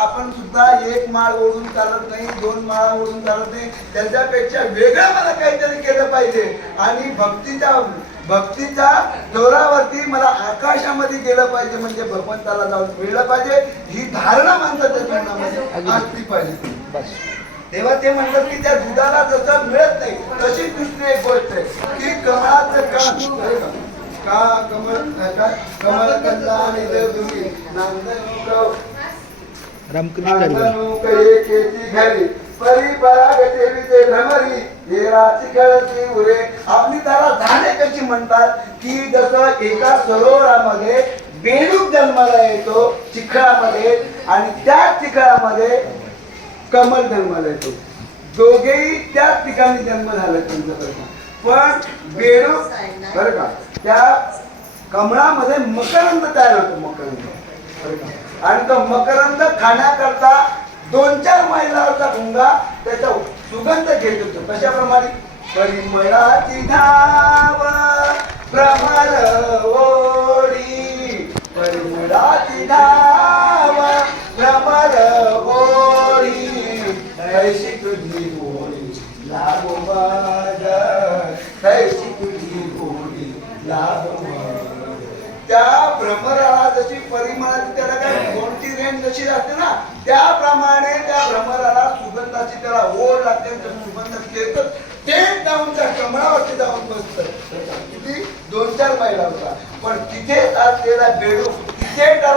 आपण सुद्धा एक माळ ओढून चालत नाही, दोन माळा ओढून चालत नाही, त्याच्यापेक्षा वेगळं मला काहीतरी केलं पाहिजे. आणि भक्तीच्या जोरावरती मला आकाशामध्ये गेलं पाहिजे, म्हणजे भगवंताला जाऊन मिळलं पाहिजे. ही धारणा माणसाच्या जीवनामध्ये असली पाहिजे. तेव्हा ते म्हणतात की त्या दुधाला जसं मिळत नाही तशी दुसरी एक गोष्ट आहे की कमळाचं का कमळ कंदा आणि देवदुनी नांदनू घरी परी पराग देवीचे भ्रमरी देराची खेळती उरे. आपली त्याला झाडे कशी म्हणतात की जसं एका सरोवरामध्ये बेडूक जन्माला येतो चिखळामध्ये आणि त्या चिखळामध्ये कमल जन्माला येतो. दोघेही त्याच ठिकाणी जन्म झाला त्यांचा. पण बेडूक बरं का त्या कमळामध्ये मकरंद तयार होतो. मकरंद आणि तो मकरंद खाण्याकरता 2-4 मैलावरचा भुंगा त्याचा सुगंध घेत होतो. कशाप्रमाणे परिमळाची धाव भ्रमर ओढी, परिमळाची धाव भ्रमर ओढी, कैसी तुझी ओढी लागो माझ, कैसी तुझी ओढी लागो माझ. त्या भ्रमराला जशी परिमळाची त्याला काय कोणती रेंज जशी असते ना, त्याप्रमाणे त्या भ्रमराला सुगंधाची त्याला ओढ लागते. सुगंध घेतं ते जाऊन त्या कमळावरती जाऊन बसतं. किती 2-4 मैलावरचा. पण तिथे असलेला बेडूक तिथे त्याला